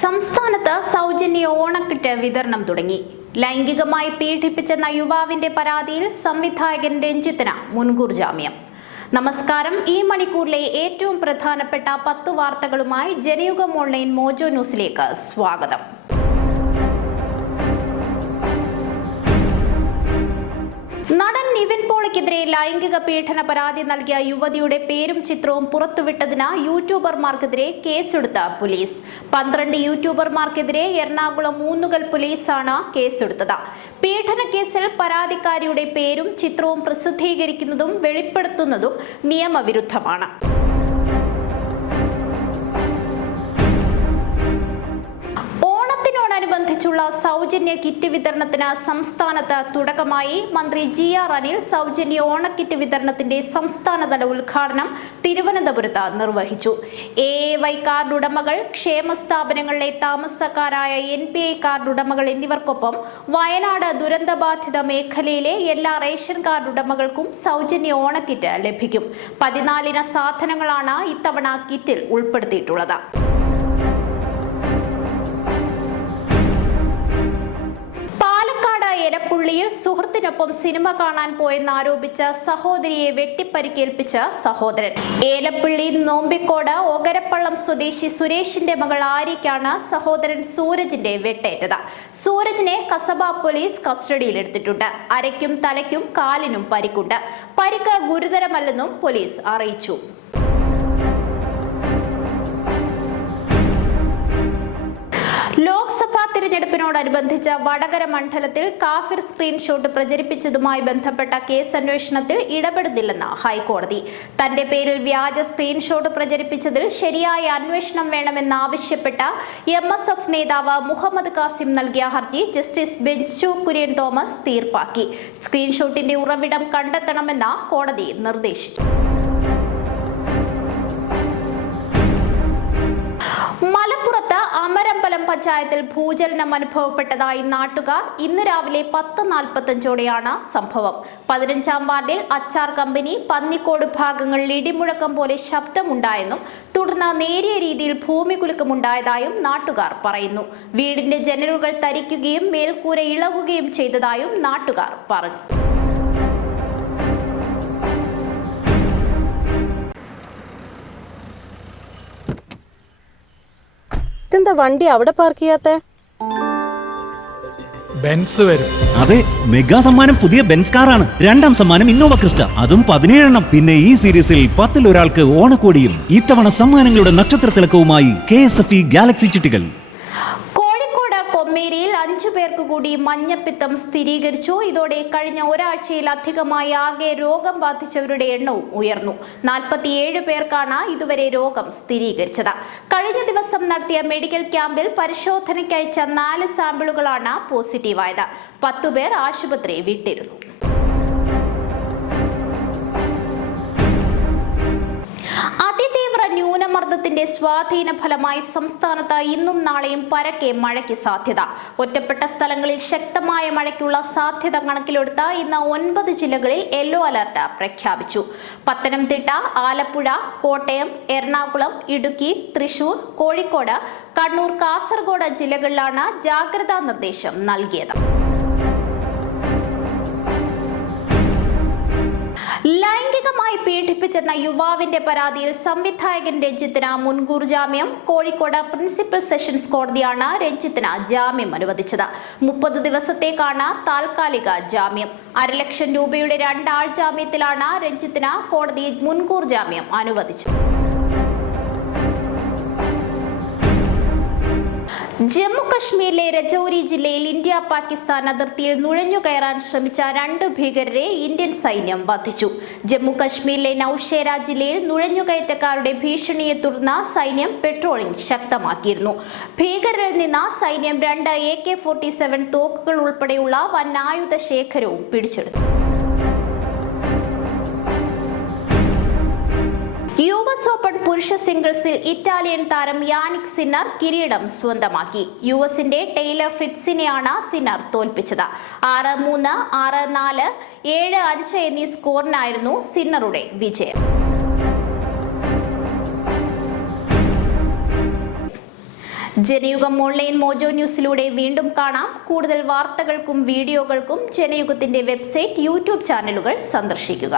സംസ്ഥാനത്ത് സൗജന്യ ഓണക്കിറ്റ് വിതരണം തുടങ്ങി. ലൈംഗികമായി പീഡിപ്പിച്ചെന്ന യുവാവിന്റെ പരാതിയിൽ സംവിധായകൻ രഞ്ജിത്തിന് മുൻകൂർ ജാമ്യം. നമസ്കാരം. ഈ മണിക്കൂറിലെ ഏറ്റവും പ്രധാനപ്പെട്ട പത്ത് വാർത്തകളുമായി ജനയുഗം ഓൺലൈൻ മോജോ ന്യൂസിലേക്ക് സ്വാഗതം. നിവിൻ പോളിക്കെതിരെ ലൈംഗിക പീഡന പരാതി നൽകിയ യുവതിയുടെ പേരും ചിത്രവും പുറത്തുവിട്ടതിന് യൂട്യൂബർമാർക്കെതിരെ കേസെടുത്ത പോലീസ്. പന്ത്രണ്ട് യൂട്യൂബർമാർക്കെതിരെ എറണാകുളം മൂന്നുകൽ പോലീസാണ് കേസെടുത്തത്. പീഡന കേസിൽ പരാതിക്കാരിയുടെ പേരും ചിത്രവും പ്രസിദ്ധീകരിക്കുന്നതും വെളിപ്പെടുത്തുന്നതും നിയമവിരുദ്ധമാണ്. ഓണത്തിനോടനുബന്ധിച്ചുള്ള സൗജന്യ കിറ്റ് വിതരണത്തിന് സംസ്ഥാനത്ത് തുടക്കമായി മന്ത്രി ജി ആർ അനിൽ സൗജന്യ ഓണക്കിറ്റ് വിതരണത്തിന്റെ സംസ്ഥാനതല ഉദ്ഘാടനം തിരുവനന്തപുരത്ത് നിർവഹിച്ചു. എ വൈ കാർഡ് ഉടമകൾ ക്ഷേമ സ്ഥാപനങ്ങളിലെ താമസക്കാരായ എൻ പി ഐ കാർഡ് ഉടമകൾ എന്നിവർക്കൊപ്പം വയനാട് ദുരന്തബാധിത മേഖലയിലെ എല്ലാ റേഷൻ കാർഡ് ഉടമകൾക്കും സൗജന്യ ഓണക്കിറ്റ് ലഭിക്കും. പതിനാലിന സാധനങ്ങളാണ് ഇത്തവണ കിറ്റിൽ ഉൾപ്പെടുത്തിയിട്ടുള്ളത്. എരപ്പുള്ളിയിൽ സുഹൃത്തിനൊപ്പം സിനിമ കാണാൻ പോയെന്ന് ആരോപിച്ച സഹോദരിയെ വെട്ടിപ്പരിക്കേൽപ്പിച്ച സഹോദരൻ. ഏലപ്പള്ളി നോമ്പിക്കോട് ഒകരപ്പള്ളം സ്വദേശി സുരേഷിന്റെ മകൾ ആര്യയ്ക്കാണ് സഹോദരൻ സൂരജിന്റെ വെട്ടേറ്റത്. സൂരജിനെ കസബ പോലീസ് കസ്റ്റഡിയിലെടുത്തിട്ടുണ്ട്. അരയ്ക്കും തലയ്ക്കും കാലിനും പരിക്കുണ്ട്. പരിക്ക് ഗുരുതരമല്ലെന്നും പോലീസ് അറിയിച്ചു. ലോക്സഭാ തിരഞ്ഞെടുപ്പിനോടനുബന്ധിച്ച് വടകര മണ്ഡലത്തിൽ കാഫിർ സ്ക്രീൻഷോട്ട് പ്രചരിപ്പിച്ചതുമായി ബന്ധപ്പെട്ട കേസ് അന്വേഷണത്തിൽ ഇടപെടുന്നില്ലെന്ന് ഹൈക്കോടതി. തന്റെ പേരിൽ വ്യാജ സ്ക്രീൻഷോട്ട് പ്രചരിപ്പിച്ചതിൽ ശരിയായ അന്വേഷണം വേണമെന്നാവശ്യപ്പെട്ട എം എസ് എഫ് നേതാവ് മുഹമ്മദ് കാസിം നൽകിയ ഹർജി ജസ്റ്റിസ് ബെഞ്ചു കുര്യൻ തോമസ് തീർപ്പാക്കി. സ്ക്രീൻഷോട്ടിന്റെ ഉറവിടം കണ്ടെത്തണമെന്ന് കോടതി നിർദ്ദേശിച്ചു. അമരമ്പലം പഞ്ചായത്തിൽ ഭൂചലനം അനുഭവപ്പെട്ടതായി നാട്ടുകാർ ഇന്ന് രാവിലെ പത്ത് നാൽപ്പത്തഞ്ചോടെയാണ് സംഭവം. പതിനഞ്ചാം വാർഡിൽ അച്ചാർ കമ്പനി പന്നിക്കോട് ഭാഗങ്ങളിൽ ഇടിമുഴക്കം പോലെ ശബ്ദമുണ്ടായെന്നും തുടർന്ന് നേരിയ രീതിയിൽ ഭൂമി കുലുക്കമുണ്ടായതായും നാട്ടുകാർ പറയുന്നു. വീടിന്റെ ജനലുകൾ തരിക്കുകയും മേൽക്കൂര ഇളകുകയും ചെയ്തതായും നാട്ടുകാർ പറഞ്ഞു. ഇതെന്താ വണ്ടി അവിടെ പാർക്ക് ചെയ്യാത്ത? ബെൻസ് വരും. അതെ മെഗാ സമ്മാനം പുതിയ ബെൻസ് കാറാണ് രണ്ടാം സമ്മാനം ഇന്നോവ ക്രിസ്റ്റ. അതും പതിനേഴെണ്ണം. പിന്നെ ഈ സീരീസിൽ പത്തിൽ ഒരാൾക്ക് ഓണക്കോടിയും ഇത്തവണ സമ്മാനങ്ങളുടെ നക്ഷത്ര തിളക്കവുമായി K S F E Galaxy ചിട്ടികൾ. കൊമ്മേരിയിൽ അഞ്ചു പേർക്ക് കൂടി മഞ്ഞപ്പിത്തം സ്ഥിരീകരിച്ചു. ഇതോടെ കഴിഞ്ഞ ഒരാഴ്ചയിൽ ഒരാഴ്ചയിലധികമായി ആകെ രോഗം ബാധിച്ചവരുടെ എണ്ണവും ഉയർന്നു. നാൽപ്പത്തിയേഴ് പേർക്കാണ് ഇതുവരെ രോഗം സ്ഥിരീകരിച്ചത്. കഴിഞ്ഞ ദിവസം നടത്തിയ മെഡിക്കൽ ക്യാമ്പിൽ പരിശോധനയ്ക്കയച്ച നാല് സാമ്പിളുകളാണ് പോസിറ്റീവായത്. പത്തുപേർ ആശുപത്രി വിട്ടിരുന്നു. ന്യൂനമർദ്ദത്തിന്റെ സ്വാധീന ഫലമായി സംസ്ഥാനത്ത് ഇന്നും നാളെയും പരക്കെ മഴയ്ക്ക് സാധ്യത. ഒറ്റപ്പെട്ട സ്ഥലങ്ങളിൽ ശക്തമായ മഴയ്ക്കുള്ള സാധ്യത കണക്കിലെടുത്ത് ഇന്ന് ഒൻപത് ജില്ലകളിൽ യെല്ലോ അലർട്ട് പ്രഖ്യാപിച്ചു. പത്തനംതിട്ട ആലപ്പുഴ കോട്ടയം എറണാകുളം ഇടുക്കി തൃശൂർ കോഴിക്കോട് കണ്ണൂർ കാസർഗോഡ് ജില്ലകളിലാണ് ജാഗ്രതാ നിർദ്ദേശം നൽകിയത്. ലൈംഗികമായി പീഡിപ്പിച്ചെന്ന യുവാവിന്റെ പരാതിയിൽ സംവിധായകൻ രഞ്ജിത്തിന് മുൻകൂർ ജാമ്യം കോഴിക്കോട് പ്രിൻസിപ്പൽ സെഷൻസ് കോടതിയാണ് രഞ്ജിത്തിന് ജാമ്യം അനുവദിച്ചത്. മുപ്പത് ദിവസത്തേക്കാണ് താൽക്കാലിക ജാമ്യം. അരലക്ഷം രൂപയുടെ രണ്ടാൾ ജാമ്യത്തിലാണ് രഞ്ജിത്തിന് കോടതി മുൻകൂർ ജാമ്യം അനുവദിച്ചത്. ജമ്മു കശ്മീരിലെ രജൌരി ജില്ലയിൽ ഇന്ത്യ പാകിസ്ഥാൻ അതിർത്തിയിൽ നുഴഞ്ഞു കയറാൻ ശ്രമിച്ച രണ്ട് ഭീകരരെ ഇന്ത്യൻ സൈന്യം വധിച്ചു. ജമ്മു കശ്മീരിലെ നൌഷേര ജില്ലയിൽ നുഴഞ്ഞുകയറ്റക്കാരുടെ ഭീഷണിയെ തുടർന്ന് സൈന്യം പെട്രോളിംഗ് ശക്തമാക്കിയിരുന്നു. ഭീകരരിൽ നിന്ന് സൈന്യം രണ്ട് എ കെ ഫോർട്ടി സെവൻ തോക്കുകൾ ഉൾപ്പെടെയുള്ള വൻ ആയുധ ശേഖരവും പിടിച്ചെടുത്തു. എസ് ഓപ്പൺ പുരുഷ സിംഗിൾസിൽ ഇറ്റാലിയൻ താരം യാനിക് സിന്നർ കിരീടം സ്വന്തമാക്കി. യു എസിന്റെ ടൈലർ ഫ്രിറ്റ്സിനെയാണ് സിന്നർ തോൽപ്പിച്ചത്. ആറ് മൂന്ന് ആറ് നാല് ഏഴ് അഞ്ച് എന്നീ സ്കോറിനായിരുന്നു സിന്നറുടെ വിജയം. ജനയുഗം ഓൺലൈൻ മോജോ ന്യൂസിലൂടെ വീണ്ടും കാണാം. കൂടുതൽ വാർത്തകൾക്കും വീഡിയോകൾക്കും ജനയുഗത്തിന്റെ വെബ്സൈറ്റ് യൂട്യൂബ് ചാനലുകൾ സന്ദർശിക്കുക.